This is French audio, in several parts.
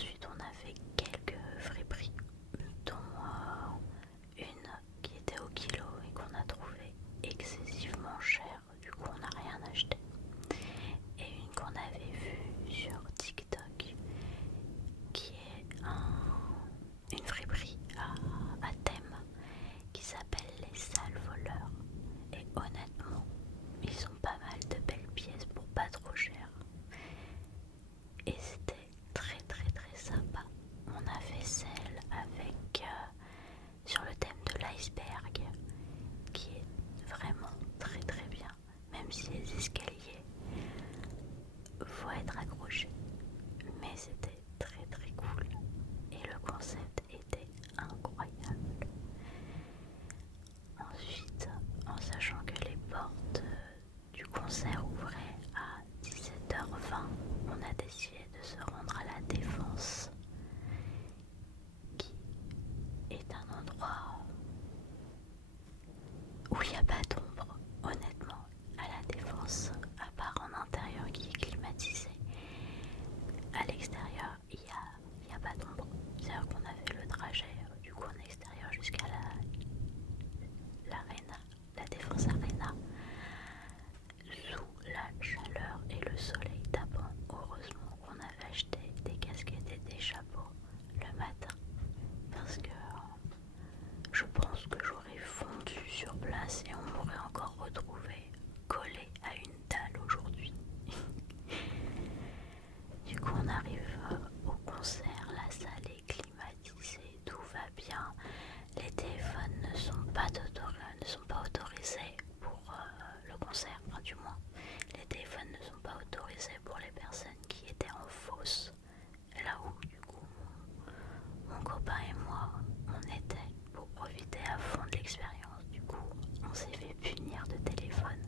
Ensuite, on a fait quelques friperies, dont une qui était au kilo et qu'on a trouvé excessivement chère. Du coup, on n'a rien acheté. Et une qu'on avait vue sur TikTok, qui est une friperie à thème qui s'appelle les Sales Voleurs. Et honnêtement, ils ont pas mal de belles pièces pour pas trop cher. Et c'était très très très sympa. On a fait celle avec sur le thème de l'iceberg, qui est vraiment très très bien, même si les escaliers faut être accroché. Mais c'était très très cool et le concept était incroyable. Ensuite, en sachant que les portes du concert ouvraient à 17h20, on a décidé de se rendre à la Défense, qui est un endroit où il n'y a pas d'ombre, honnêtement. À la Défense, à part en intérieur qui est climatisé, à l'extérieur il n'y a pas d'ombre. C'est-à-dire qu'on a fait le trajet du coup en extérieur jusqu'à l'arena, la Défense Arena, sous la chaleur et le soleil tapant. Heureusement qu'on avait acheté des casquettes et des chapeaux le matin, parce que je pense que j'aurais fondu sur place et on m'aurait encore retrouvé collé à une dalle aujourd'hui. Du coup, on arrive au concert, la salle est climatisée, tout va bien. Les téléphones ne sont pas autorisés pour le concert, enfin du moins. Les téléphones ne sont pas autorisés pour les personnes qui étaient en fosse. Là où du coup mon copain et moi on était pour profiter à fond de l'expérience. Du coup on s'est fait punir de téléphone.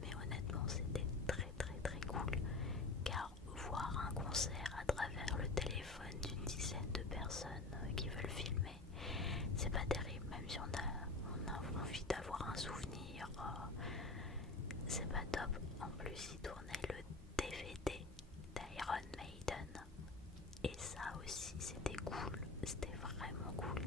Mais honnêtement c'était très très très cool. Car voir un concert à travers le téléphone d'une dizaine de personnes qui veulent filmer, c'est pas terrible, même si on a envie d'avoir un souvenir, c'est pas top. En plus, il tournait le DVD d'Iron Maiden, et ça aussi c'était cool, c'était vraiment cool.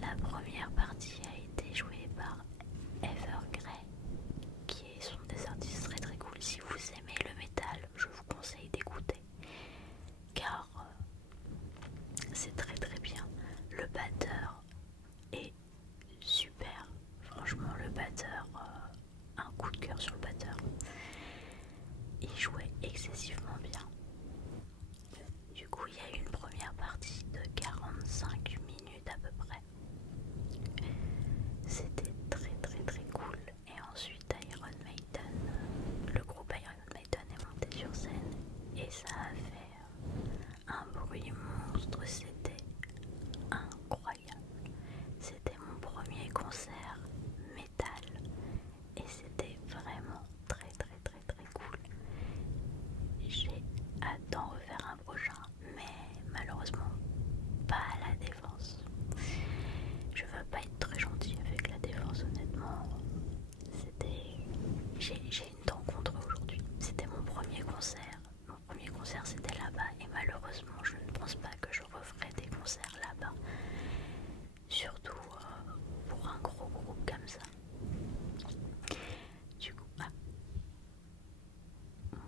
La première partie a été jouée par Evergrey, qui sont des artistes très très cool. Si vous aimez le métal, je vous conseille d'écouter, car c'est très très bien. Le batteur est super, franchement le batteur, un coup de cœur sur le batteur. Il jouait excessivement bien. Du coup il y a eu une première partie de 45 minutes à peu près. C'était très très très cool. Et ensuite Iron Maiden, le groupe Iron Maiden est monté sur scène et ça a fait un bruit monstre. C'était incroyable. C'était mon premier concert métal et c'était vraiment très très très très cool. J'ai hâte d'en refaire un prochain, mais malheureusement pas à la Défense. Je veux pas être très gentille avec la Défense, honnêtement. J'ai une dent contre eux aujourd'hui. C'était mon premier concert. Mon premier concert c'était là-bas et malheureusement je ne pense pas que je referai des concerts là-bas. Surtout pour un gros groupe comme ça. Du coup,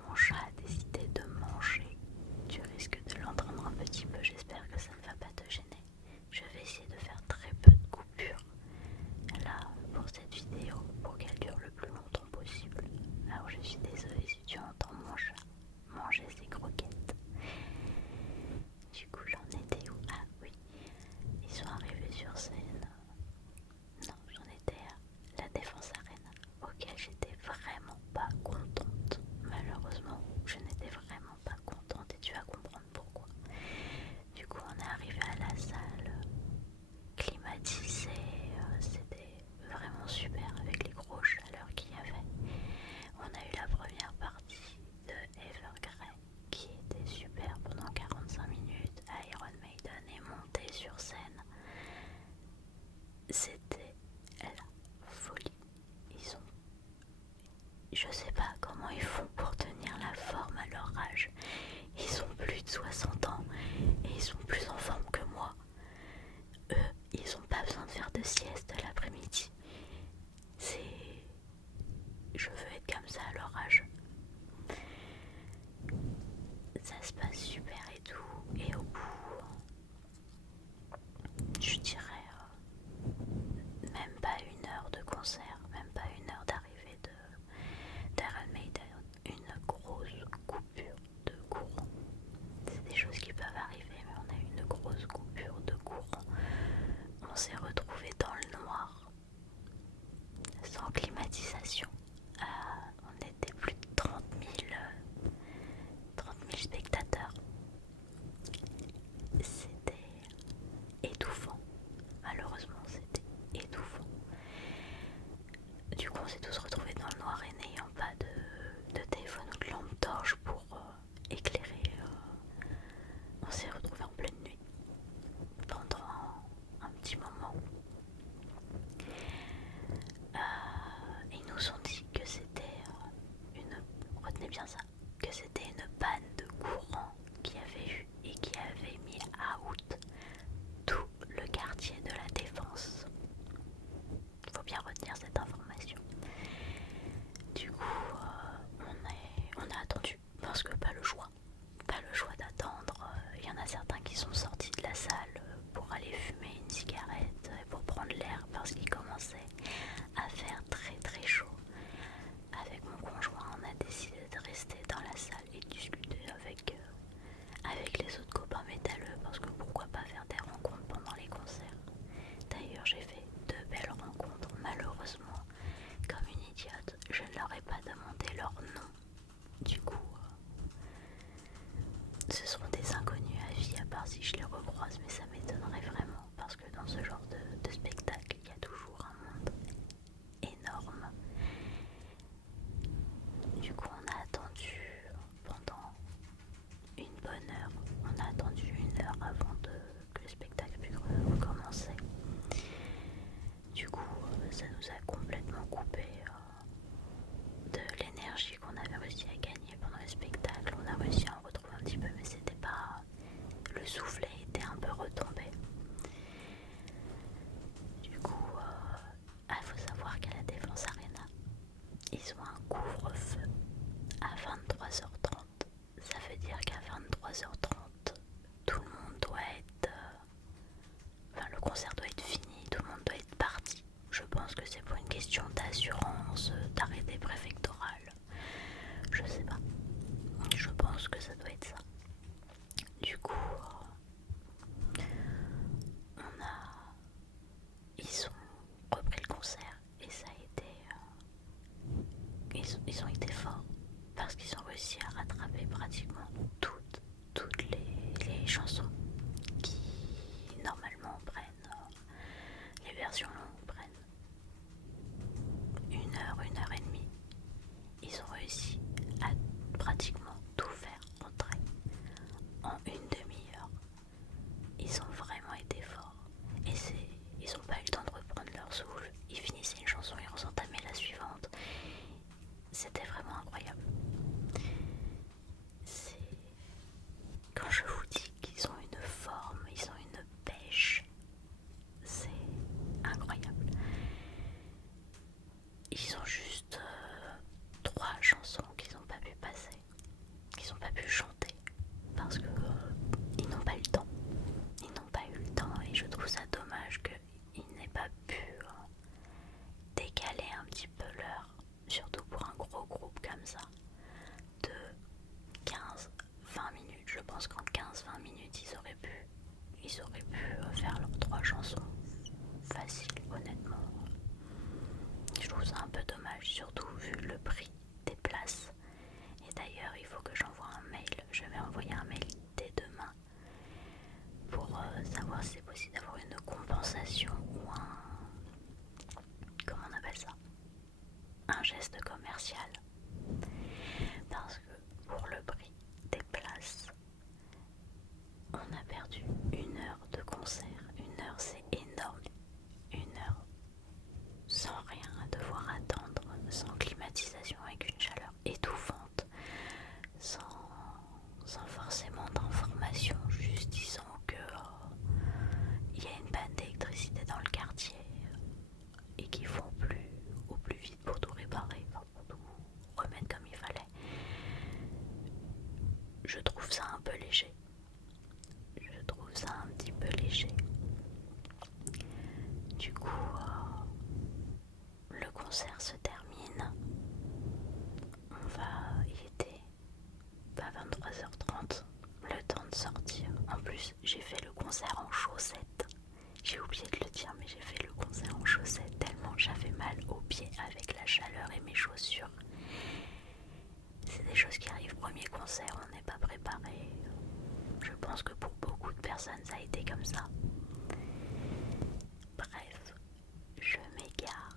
mon chat a décidé de manger. Tu risques de l'entendre un petit peu, j'espère que ça ne va pas te gêner. Je vais essayer de faire très peu de coupures là pour cette vidéo pour qu'elle dure le plus longtemps possible. Alors je suis désolée si tu entends mon chat manger ses croquettes. Du coup j'en étais où? Ah oui, ils sont arrivés sur scène. Non, j'en étais à la Défense Arena, auquel j'étais vraiment pas contente. Malheureusement, je n'étais vraiment pas contente et tu vas comprendre pourquoi. Du coup, on est arrivé à la salle climatisée, c'était vraiment super avec les grosses chaleurs qu'il y avait. On a eu la première partie de Evergrey qui était super pendant 45 minutes. du coup on s'est tous retrouvés dans le noir et n'ayant pas de téléphone ou de lampe torche pour éclairer. On s'est retrouvés en pleine nuit pendant un petit moment. Ils nous ont dit que c'était retenez bien ça, que c'était une panne de courant qui avait eu et qui avait mis out tout le quartier de la Défense. Il faut bien retenir cette information. Du coup, on a attendu parce que pas le choix d'attendre. Il y en a certains qui sont sortis de la salle pour aller fumer une cigarette et pour prendre l'air parce qu'il commençait à faire très très chaud. Avec mon conjoint, on a décidé de rester dans la salle et de discuter avec les autres copains métalleux parce que pourquoi pas faire des rencontres pendant les concerts. D'ailleurs, j'ai fait 2 belles rencontres. Malheureusement, comme une idiote, je ne leur ai pas demandé leur nom. Du coup, ce seront des inconnus à vie, à part si je les recroise, mais ça m'étonnerait vraiment parce que dans ce genre de spectacle, il y a toujours un monde énorme. Du coup, on a attendu pendant une bonne heure. On a attendu 1 heure avant que le spectacle puisse recommencer. Du coup, ça nous a complètement coupé de l'énergie qu'on avait réussi à gagner pendant le spectacle. On a réussi à en retrouver un petit peu, mais c'était pas... Le soufflet était un peu retombé. Du coup, faut savoir qu'à la Défense Arena, ils ont un couvre-feu à 23h30. Ça veut dire qu'à 23h30, tout le monde doit être... le concert doit être fini, tout le monde doit être parti. Je pense que c'est pour une question d'assurance, d'arrêté préfectoral. Je sais pas. Je pense que ça doit être ça. Du coup, ils ont repris le concert et ça a été... Ils ont été forts parce qu'ils ont réussi à rattraper pratiquement toutes les chansons qui normalement prennent, les versions longues prennent 1 heure et demie. Ils ont réussi à pratiquement tout faire rentrer en 1/2 heure. Ils ont vraiment été forts et ils n'ont pas eu le temps de reprendre leur souffle. Ils finissaient une chanson et ils entamaient la suivante. C'était vraiment incroyable. Quand je vous dis qu'ils ont une forme, ils ont une pêche, c'est incroyable. Ils ont juste 3 chansons qu'ils n'ont pas pu passer, qu'ils n'ont pas pu chanter, parce que ils n'ont pas eu le temps. Ils n'ont pas eu le temps et je trouve ça dommage qu'ils n'aient pas pu décaler un petit peu l'heure, surtout pour un gros groupe comme ça, de 15-20 minutes. Je pense qu'en 15-20 minutes, ils auraient pu faire leurs 3 chansons faciles, honnêtement. Je trouve ça un peu dommage, surtout vu le prix des places. Et d'ailleurs, il faut que j'envoie un mail. Je vais envoyer un mail dès demain pour savoir si c'est possible d'avoir une compensation ou comment on appelle ça, un geste commercial. Parce que pour le prix des places, on a perdu 1 heure de concert. 1 heure, c'est énorme. 1 heure sans rien, à devoir attendre, sans climatisation, avec une chaleur étouffante, sans forcément d'informations, juste disant que il y a une panne d'électricité dans le quartier et qu'il faut au plus vite pour tout réparer, pour tout remettre comme il fallait. Je trouve ça un peu léger. Je trouve ça un petit peu léger. Du coup, le concert se termine. Il était à 23h30, le temps de sortir. En plus, j'ai fait le concert en chaussettes. J'ai oublié de le dire, mais j'ai fait le concert en chaussettes tellement j'avais mal aux pieds avec la chaleur et mes chaussures. C'est des choses qui arrivent premier concert, on n'est pas préparé. Je pense que pour beaucoup de personnes, ça a été comme ça. Bref, je m'égare.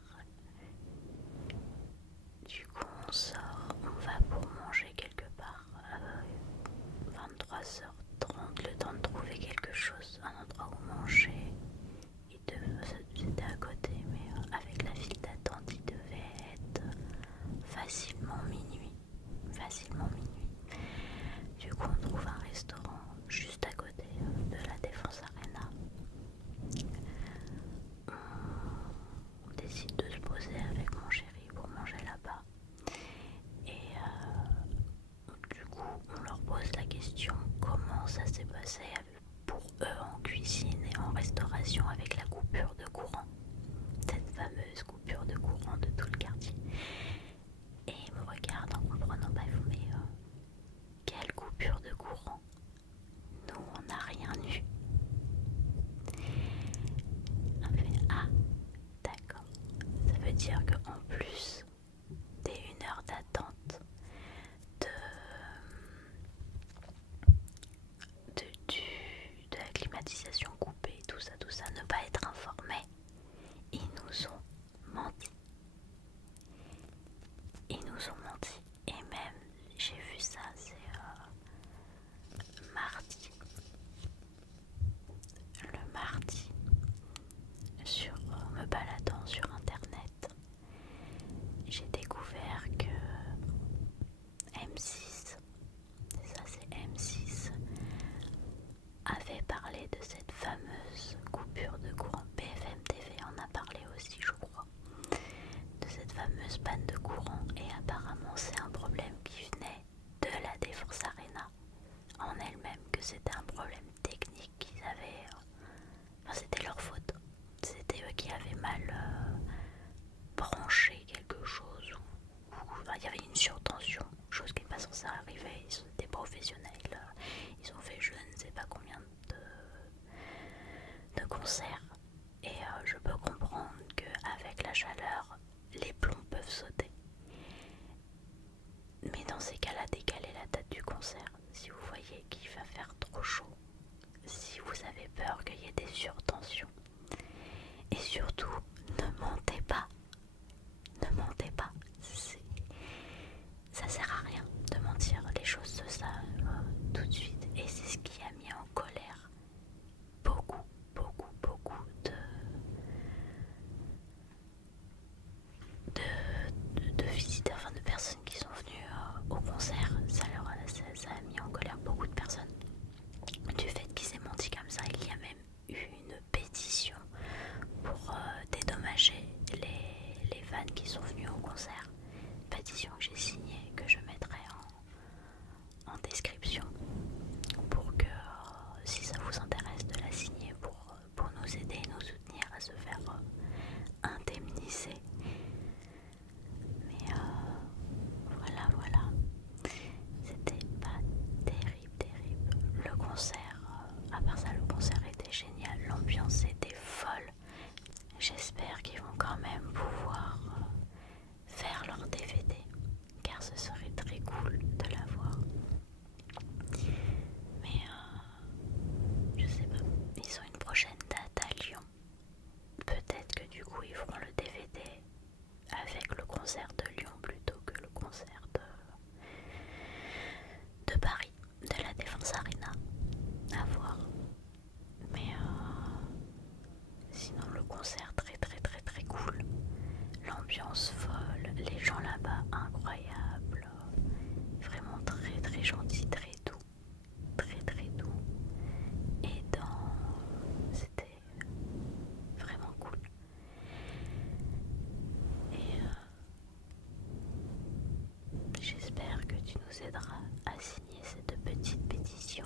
tu nous aideras à signer cette petite pétition.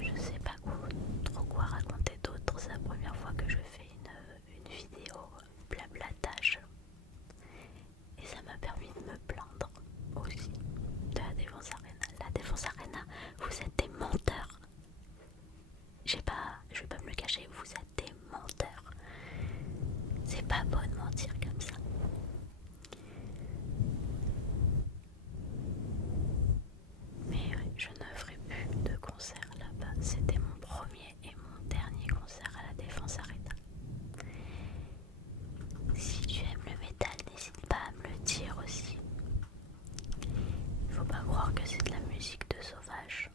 Je sais pas trop quoi raconter d'autre, c'est la première fois que je fais une vidéo blablatage. Et ça m'a permis de me plaindre aussi de la Défense Arena. La Défense Arena, vous êtes des menteurs. Je vais pas me le cacher, vous êtes des menteurs. C'est pas bon de mentir comme ça. Mais je ne ferai plus de concert là-bas. C'était mon premier et mon dernier concert à la Défense Arena. Si tu aimes le métal, n'hésite pas à me le dire aussi. Il faut pas croire que c'est de la musique de sauvage.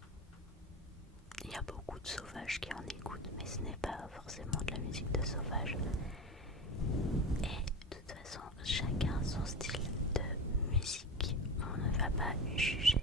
Il y a beaucoup de sauvages qui en écoutent, mais ce n'est pas forcément de la musique de sauvage. Et de toute façon, chacun son style de musique. On ne va pas juger